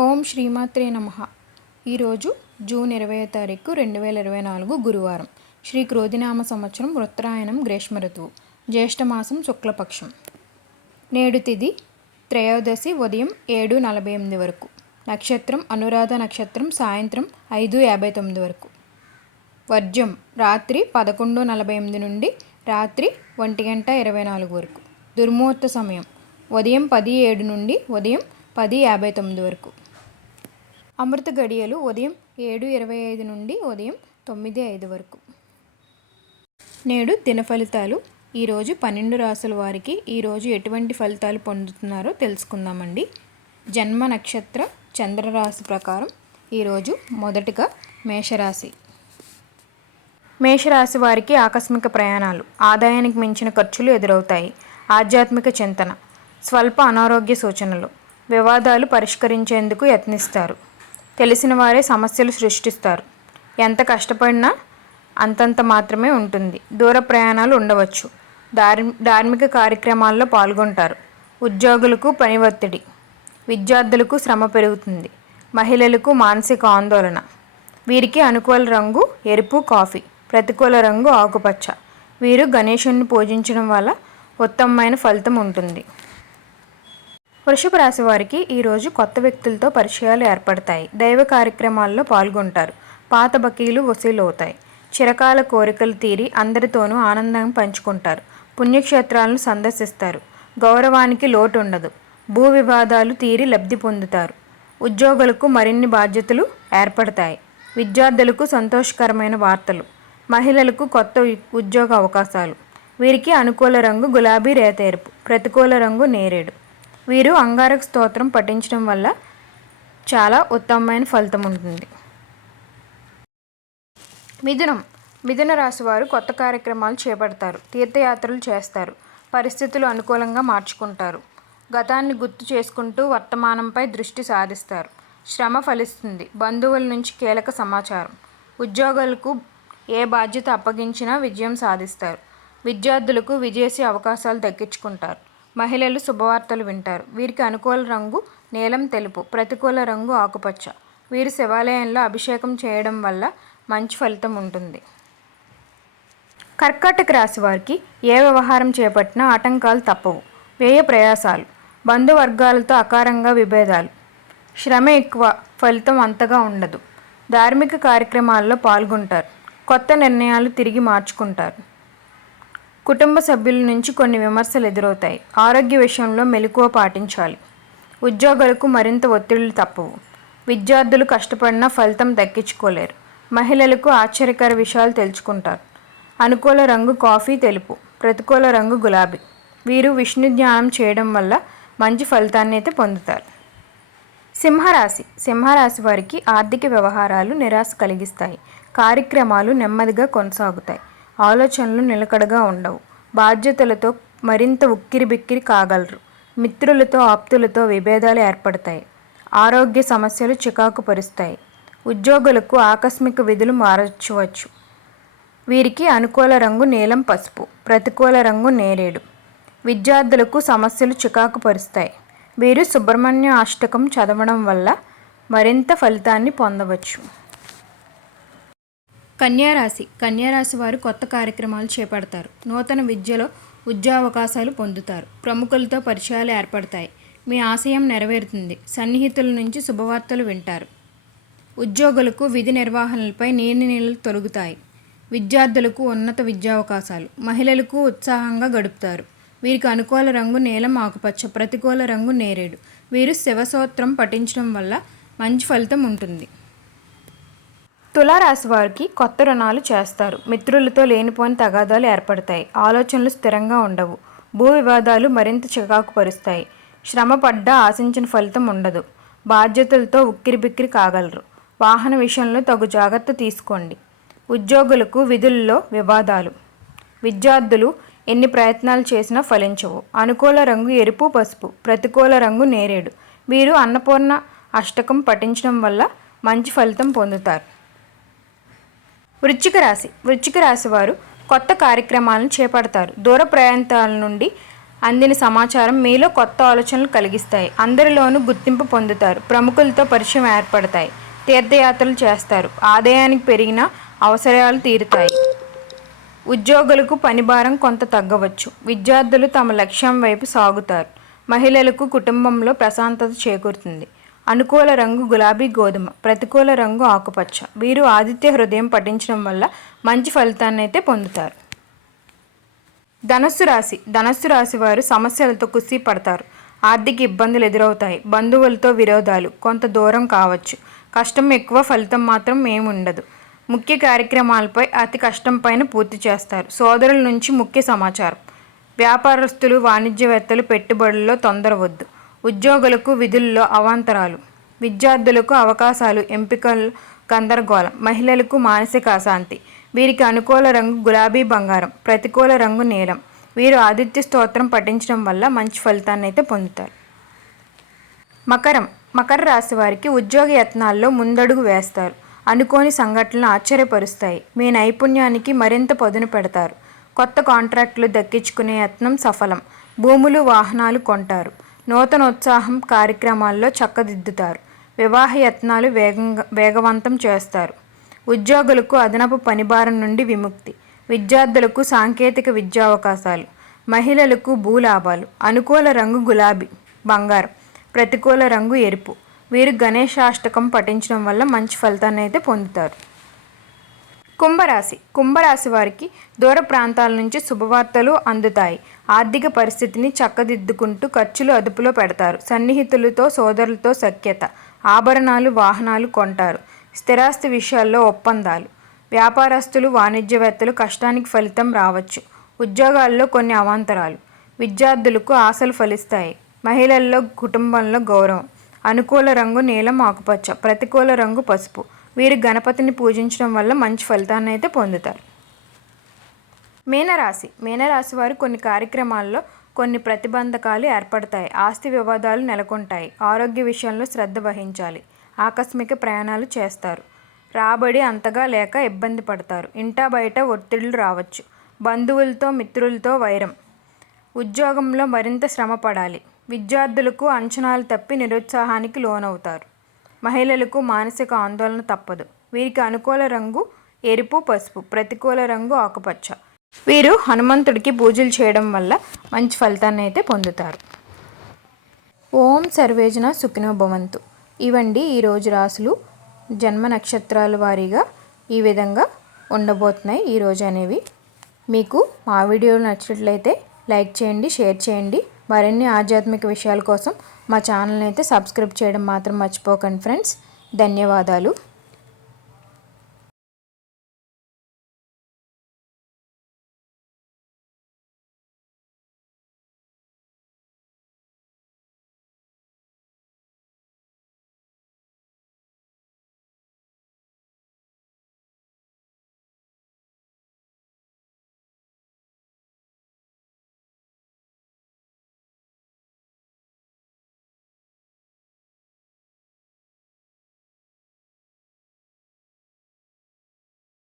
ఓం శ్రీమాత్రే నమః. ఈరోజు జూన్ 20వ తారీఖు 2024 గురువారం. శ్రీ క్రోధినామ సంవత్సరం ఉత్తరాయణం గ్రీష్మ ఋతువు, జ్యేష్ఠమాసం శుక్లపక్షం. నేడు తిథి త్రయోదశి ఉదయం 7:48 వరకు. నక్షత్రం అనురాధ నక్షత్రం సాయంత్రం 5:59 వరకు. వర్జ్యం రాత్రి 11:48 నుండి రాత్రి 1:24 వరకు. దుర్ముహూర్త సమయం ఉదయం 10:07 నుండి ఉదయం 10:59 వరకు. అమృత గడియలు ఉదయం 7:25 నుండి ఉదయం 9:05 వరకు. నేడు దిన ఫలితాలు. ఈరోజు 12 రాసుల వారికి ఈరోజు ఎటువంటి ఫలితాలు పొందుతున్నారో తెలుసుకుందామండి. జన్మ నక్షత్ర చంద్రరాశి ప్రకారం ఈరోజు మొదటగా మేషరాశి. మేషరాశి వారికి ఆకస్మిక ప్రయాణాలు, ఆదాయానికి మించిన ఖర్చులు ఎదురవుతాయి. ఆధ్యాత్మిక చింతన, స్వల్ప అనారోగ్య సూచనలు, వివాదాలు పరిష్కరించేందుకు యత్నిస్తారు. తెలిసిన వారే సమస్యలు సృష్టిస్తారు. ఎంత కష్టపడినా అంతంత మాత్రమే ఉంటుంది. దూర ప్రయాణాలు ఉండవచ్చు. ధార్మిక కార్యక్రమాల్లో పాల్గొంటారు. ఉద్యోగులకు పని ఒత్తిడి, విద్యార్థులకు శ్రమ పెరుగుతుంది. మహిళలకు మానసిక ఆందోళన. వీరికి అనుకూల రంగు ఎరుపు కాఫీ, ప్రతికూల రంగు ఆకుపచ్చ. వీరు గణేశుని పూజించడం వల్ల ఉత్తమమైన ఫలితం ఉంటుంది. వృషభ రాశి వారికి ఈరోజు కొత్త వ్యక్తులతో పరిచయాలు ఏర్పడతాయి. దైవ కార్యక్రమాల్లో పాల్గొంటారు. పాత బకీలు వసూలవుతాయి. చిరకాల కోరికలు తీరి అందరితోనూ ఆనందంగా పంచుకుంటారు. పుణ్యక్షేత్రాలను సందర్శిస్తారు. గౌరవానికి లోటు ఉండదు. భూ వివాదాలు తీరి లబ్ధి పొందుతారు. ఉద్యోగులకు మరిన్ని బాధ్యతలు ఏర్పడతాయి. విద్యార్థులకు సంతోషకరమైన వార్తలు. మహిళలకు కొత్త ఉద్యోగ అవకాశాలు. వీరికి అనుకూల రంగు గులాబీ రేత ఎరుపు, ప్రతికూల రంగు నేరేడు. వీరు అంగారక స్తోత్రం పఠించడం వల్ల చాలా ఉత్తమమైన ఫలితం ఉంటుంది. మిథున రాశి వారు కొత్త కార్యక్రమాలు చేపడతారు. తీర్థయాత్రలు చేస్తారు. పరిస్థితులు అనుకూలంగా మార్చుకుంటారు. గతాన్ని గుర్తు చేసుకుంటూ వర్తమానంపై దృష్టి సాధిస్తారు. శ్రమ ఫలిస్తుంది. బంధువుల నుంచి కీలక సమాచారం. ఉద్యోగులకు ఏ బాధ్యత అప్పగించినా విజయం సాధిస్తారు. విద్యార్థులకు విదేశీ అవకాశాలు దక్కించుకుంటారు. మహిళలు శుభవార్తలు వింటారు. వీరికి అనుకూల రంగు నీలం తెలుపు, ప్రతికూల రంగు ఆకుపచ్చ. వీరు శివాలయంలో అభిషేకం చేయడం వల్ల మంచి ఫలితం ఉంటుంది. కర్కాటక రాశి వారికి ఏ వ్యవహారం చేపట్టినా ఆటంకాలు తప్పవు. వ్యయ ప్రయాసాలు, బంధువర్గాలతో అకారంగా విభేదాలు. శ్రమ ఎక్కువ, ఫలితం అంతగా ఉండదు. ధార్మిక కార్యక్రమాల్లో పాల్గొంటారు. కొత్త నిర్ణయాలు తిరిగి మార్చుకుంటారు. కుటుంబ సభ్యుల నుంచి కొన్ని విమర్శలు ఎదురవుతాయి. ఆరోగ్య విషయంలో మెలకువ పాటించాలి. ఉద్యోగులకు మరింత ఒత్తిళ్లు తప్పవు. విద్యార్థులు కష్టపడినా ఫలితం దక్కించుకోలేరు. మహిళలకు ఆశ్చర్యకర విషయాలు తెలుసుకుంటారు. అనుకూల రంగు కాఫీ తెలుపు, ప్రతికూల రంగు గులాబీ. వీరు విష్ణు ధ్యానం చేయడం వల్ల మంచి ఫలితాన్ని అయితే పొందుతారు. సింహరాశి వారికి ఆర్థిక వ్యవహారాలు నిరాశ కలిగిస్తాయి. కార్యక్రమాలు నెమ్మదిగా కొనసాగుతాయి. ఆలోచనలు నిలకడగా ఉండవు. బాధ్యతలతో మరింత ఉక్కిరిబిక్కిరి కాగలరు. మిత్రులతో ఆప్తులతో విభేదాలు ఏర్పడతాయి. ఆరోగ్య సమస్యలు చికాకు పరుస్తాయి. ఉద్యోగులకు ఆకస్మిక విధులు మారవచ్చు. వీరికి అనుకూల రంగు నీలం పసుపు, ప్రతికూల రంగు నేరేడు. విద్యార్థులకు సమస్యలు చికాకు పరుస్తాయి. వీరు సుబ్రహ్మణ్య అష్టకం చదవడం వల్ల మరింత ఫలితాన్ని పొందవచ్చు. కన్యారాశి వారు కొత్త కార్యక్రమాలు చేపడతారు. నూతన విద్యలో ఉద్యోగావకాశాలు పొందుతారు. ప్రముఖులతో పరిచయాలు ఏర్పడతాయి. మీ ఆశయం నెరవేరుతుంది. సన్నిహితుల నుంచి శుభవార్తలు వింటారు. ఉద్యోగులకు విధి నిర్వహణలపై నీళ్లు తొలగుతాయి. విద్యార్థులకు ఉన్నత విద్యావకాశాలు. మహిళలకు ఉత్సాహంగా గడుపుతారు. వీరికి అనుకూల రంగు నీలం ఆకుపచ్చ, ప్రతికూల రంగు నేరేడు. వీరు శివస్తోత్రం పఠించడం వల్ల మంచి ఫలితం ఉంటుంది. తులారాశి వారికి కొత్త రుణాలు చేస్తారు. మిత్రులతో లేనిపోని తగాదాలు ఏర్పడతాయి. ఆలోచనలు స్థిరంగా ఉండవు. భూ వివాదాలు మరింత చికాకు పరుస్తాయి. శ్రమ పడ్డా ఆశించిన ఫలితం ఉండదు. బాధ్యతలతో ఉక్కిరిబిక్కిరి కాగలరు. వాహన విషయంలో తగు జాగ్రత్త తీసుకోండి. ఉద్యోగులకు విధుల్లో వివాదాలు. విద్యార్థులు ఎన్ని ప్రయత్నాలు చేసినా ఫలించవు. అనుకూల రంగు ఎరుపు పసుపు, ప్రతికూల రంగు నేరేడు. వీరు అన్నపూర్ణ అష్టకం పఠించడం వల్ల మంచి ఫలితం పొందుతారు. వృశ్చిక రాశి వారు కొత్త కార్యక్రమాలను చేపడతారు. దూర ప్రాంతాల నుండి అందిన సమాచారం మీలో కొత్త ఆలోచనలు కలిగిస్తాయి. అందరిలోనూ గుర్తింపు పొందుతారు. ప్రముఖులతో పరిచయం ఏర్పడతాయి. తీర్థయాత్రలు చేస్తారు. ఆదాయానికి పెరిగిన అవసరాలు తీరుతాయి. ఉద్యోగులకు పనిభారం కొంత తగ్గవచ్చు. విద్యార్థులు తమ లక్ష్యం వైపు సాగుతారు. మహిళలకు కుటుంబంలో ప్రశాంతత చేకూరుతుంది. అనుకూల రంగు గులాబీ గోధుమ, ప్రతికూల రంగు ఆకుపచ్చ. వీరు ఆదిత్య హృదయం పఠించడం వల్ల మంచి ఫలితాన్ని అయితే పొందుతారు. ధనస్సు రాశి వారు సమస్యలతో కుస్తీ పడతారు. ఆర్థిక ఇబ్బందులు ఎదురవుతాయి. బంధువులతో విరోధాలు, కొంత దూరం కావచ్చు. కష్టం ఎక్కువ, ఫలితం మాత్రం ఏముండదు. ముఖ్య కార్యక్రమాలపై అతి కష్టం పైన పూర్తి చేస్తారు. సోదరుల నుంచి ముఖ్య సమాచారం. వ్యాపారస్తులు, వాణిజ్యవేత్తలు పెట్టుబడుల్లో తొందర వద్దు. ఉద్యోగులకు విధుల్లో అవాంతరాలు. విద్యార్థులకు అవకాశాలు, ఎంపికలు గందరగోళం. మహిళలకు మానసిక అశాంతి. వీరికి అనుకూల రంగు గులాబీ బంగారం, ప్రతికూల రంగు నీలం. వీరు ఆదిత్య స్తోత్రం పఠించడం వల్ల మంచి ఫలితాన్ని అయితే పొందుతారు. మకర రాశి వారికి ఉద్యోగ యత్నాల్లో ముందడుగు వేస్తారు. అనుకోని సంఘటనలు ఆశ్చర్యపరుస్తాయి. మీ నైపుణ్యానికి మరింత పదును పెడతారు. కొత్త కాంట్రాక్టులు దక్కించుకునే యత్నం సఫలం. భూములు, వాహనాలు కొంటారు. నూతనోత్సాహం కార్యక్రమాల్లో చక్కదిద్దుతారు. వివాహ యత్నాలు వేగవంతం చేస్తారు. ఉద్యోగులకు అదనపు పనిభారం నుండి విముక్తి. విద్యార్థులకు సాంకేతిక విద్యావకాశాలు. మహిళలకు భూలాభాలు. అనుకూల రంగు గులాబీ బంగారం, ప్రతికూల రంగు ఎరుపు. వీరు గణేశాష్టకం పఠించడం వల్ల మంచి ఫలితాన్ని అయితే పొందుతారు. కుంభరాశి వారికి దూర ప్రాంతాల నుంచి శుభవార్తలు అందుతాయి. ఆర్థిక పరిస్థితిని చక్కదిద్దుకుంటూ ఖర్చులు అదుపులో పెడతారు. సన్నిహితులతో, సోదరులతో సఖ్యత. ఆభరణాలు, వాహనాలు కొంటారు. స్థిరాస్తి విషయాల్లో ఒప్పందాలు. వ్యాపారస్తులు, వాణిజ్యవేత్తలు కష్టానికి ఫలితం రావచ్చు. ఉద్యోగాల్లో కొన్ని అవాంతరాలు. విద్యార్థులకు ఆశలు ఫలిస్తాయి. మహిళల్లో కుటుంబంలో గౌరవం. అనుకూల రంగు నీలం ఆకుపచ్చ, ప్రతికూల రంగు పసుపు. వీరు గణపతిని పూజించడం వల్ల మంచి ఫలితాన్ని అయితే పొందుతారు. మీనరాశి వారు కొన్ని కార్యక్రమాల్లో కొన్ని ప్రతిబంధకాలు ఏర్పడతాయి. ఆస్తి వివాదాలు నెలకొంటాయి. ఆరోగ్య విషయంలో శ్రద్ధ వహించాలి. ఆకస్మిక ప్రయాణాలు చేస్తారు. రాబడి అంతగా లేక ఇబ్బంది పడతారు. ఇంటా బయట ఒత్తిళ్లు రావచ్చు. బంధువులతో, మిత్రులతో వైరం. ఉద్యోగంలో మరింత శ్రమ పడాలి. విద్యార్థులకు అంచనాలు తప్పి నిరుత్సాహానికి లోనవుతారు. మహిళలకు మానసిక ఆందోళన తప్పదు. వీరికి అనుకూల రంగు ఎరుపు, పసుపు, ప్రతికూల రంగు ఆకుపచ్చ. వీరు హనుమంతుడికి పూజలు చేయడం వల్ల మంచి ఫలితాన్ని అయితే పొందుతారు. ఓం సర్వేజన సుఖినో భవంతు. ఇవండి ఈరోజు రాసులు. జన్మ నక్షత్రాల వారీగా ఈ విధంగా ఉండబోతున్నాయి ఈరోజు అనేవి. మీకు మా వీడియోలు నచ్చినట్లయితే లైక్ చేయండి, షేర్ చేయండి. మరిన్ని ఆధ్యాత్మిక విషయాల కోసం మా ఛానల్ని అయితే సబ్స్క్రైబ్ చేయడం మాత్రం మర్చిపోకండి ఫ్రెండ్స్. ధన్యవాదాలు.